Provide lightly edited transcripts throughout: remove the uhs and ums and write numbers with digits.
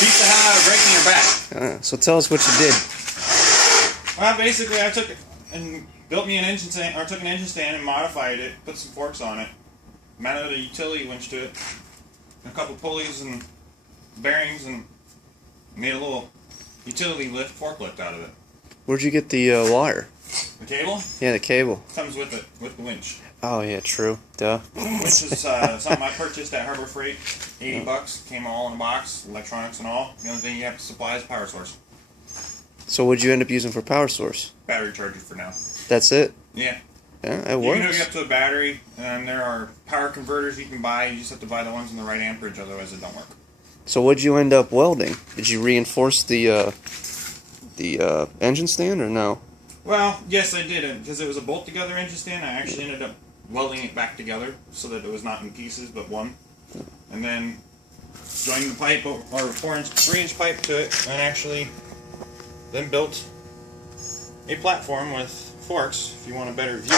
Beats the hell out of breaking your back. So tell us what you did. Well, basically, I took it and built me an engine stand, or took an engine stand and modified it, put some forks on it, mounted a utility winch to it, and a couple pulleys and bearings, and made a little utility lift forklift out of it. Where'd you get the wire? The cable? Yeah, the cable. Comes with it, with the winch. Oh yeah, true. Duh. Which is something I purchased at Harbor Freight. $80. Came all in a box, electronics and all. The only thing you have to supply is power source. So what'd you end up using for power source? Battery charger for now. That's it? Yeah. Yeah, it You works. can hook it up to a battery, and there are power converters you can buy. You just have to buy the ones in the right amperage, otherwise it don't work. So what'd you end up welding? Did you reinforce the engine stand or no? Well, yes, I did. Because it was a bolt-together engine stand, I actually ended up welding it back together so that it was not in pieces, but one. And then joined the pipe, or 3-inch pipe to it, and actually then built a platform with forks, if you want a better view.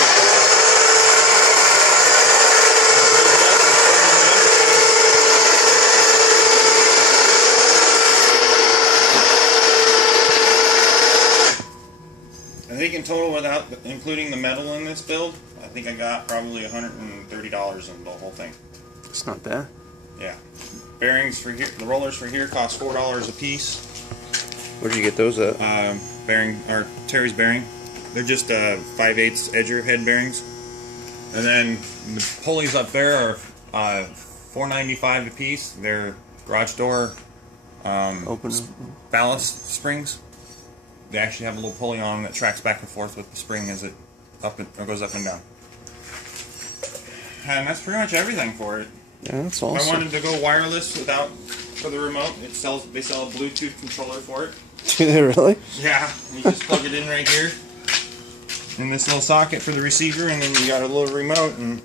I think in total, without including the metal in this build, I think I got probably $130 in the whole thing. It's not bad. Yeah. Bearings for here, the rollers for here cost $4 a piece. Where'd you get those at? Terry's bearing. They're just 5/8 edger head bearings. And then the pulleys up there are $4.95 a piece. They're garage door Open ballast springs. They actually have a little pulley on them that tracks back and forth with the spring as it goes up and down. And that's pretty much everything for it. Yeah, that's awesome. If I wanted to go wireless for the remote, they sell a Bluetooth controller for it. Do they really? Yeah, you just plug it in right here in this little socket for the receiver, and then you got a little remote. And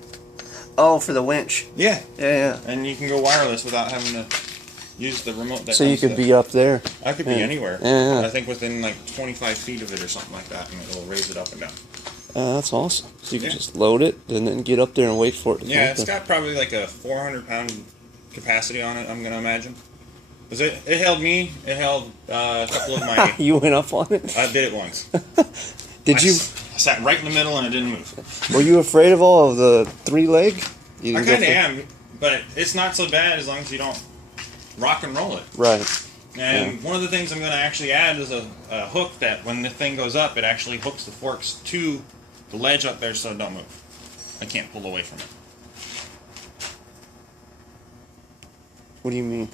oh, for the winch. Yeah. Yeah. And you can go wireless without having to use the remote. So you could be up there. I could be anywhere. Yeah. I think within like 25 feet of it or something like that, and it'll raise it up and down. That's awesome. So you can just load it and then get up there and wait for it to Yeah, it's got probably like a 400-pound capacity on it, I'm going to imagine. Because it held me, it held a couple of my... You went up on it? I did it once. I sat right in the middle and it didn't move. Were you afraid of all of the 3-leg? I kind of am, but it's not so bad as long as you don't rock and roll it. Right. And one of the things I'm going to actually add is a hook that when the thing goes up, it actually hooks the forks to the ledge up there so it don't move. I can't pull away from it. What do you mean?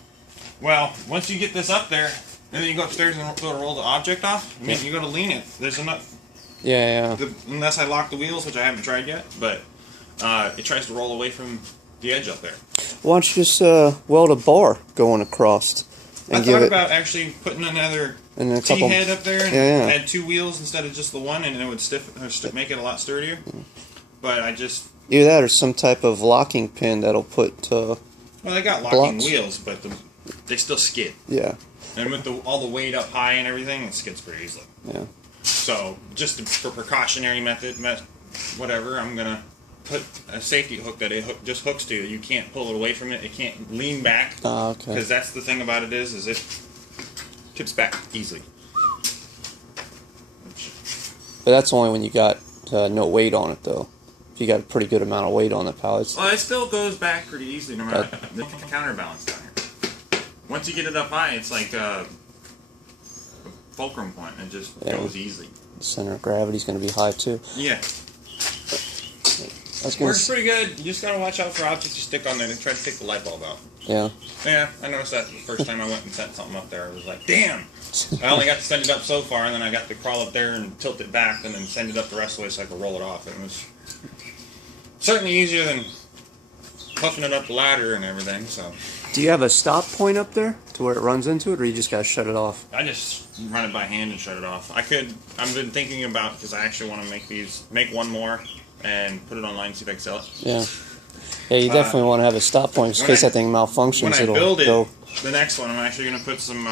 Well, once you get this up there, and then you go upstairs and go to roll the object off, I mean, you got to lean it. There's enough. Yeah. Unless I lock the wheels, which I haven't tried yet, but it tries to roll away from the edge up there. Why don't you just weld a bar going across? And I thought about actually putting another T-head up there and add 2 wheels instead of just the one, and it would make it a lot sturdier. But I just... Either that or some type of locking pin that'll put... well, they got locking wheels, but they still skid. Yeah. And with all the weight up high and everything, it skids pretty easily. Yeah. So, just for precautionary whatever, I'm going to put a safety hook that it just hooks to. You can't pull it away from it. It can't lean back. Oh, okay. Because that's the thing about it is it tips back easily. But that's only when you got no weight on it, though. If you got a pretty good amount of weight on the pallets. Well, it still goes back pretty easily no matter the counterbalance down here. Once you get it up high, it's like a fulcrum point. It just goes easily. The center of gravity's going to be high, too. Yeah. Works pretty good. You just gotta watch out for objects you stick on there and try to take the light bulb out. Yeah. Yeah, I noticed that the first time I went and set something up there. I was like, damn! I only got to send it up so far, and then I got to crawl up there and tilt it back, and then send it up the rest of the way so I could roll it off. It was certainly easier than puffing it up the ladder and everything, so. Do you have a stop point up there to where it runs into it, or you just gotta shut it off? I just run it by hand and shut it off. I've been thinking about, because I actually want to make one more and put it online, see if I can sell it. Yeah. Yeah, you definitely want to have a stop point in case that thing malfunctions. When I build it, the next one, I'm actually going to put some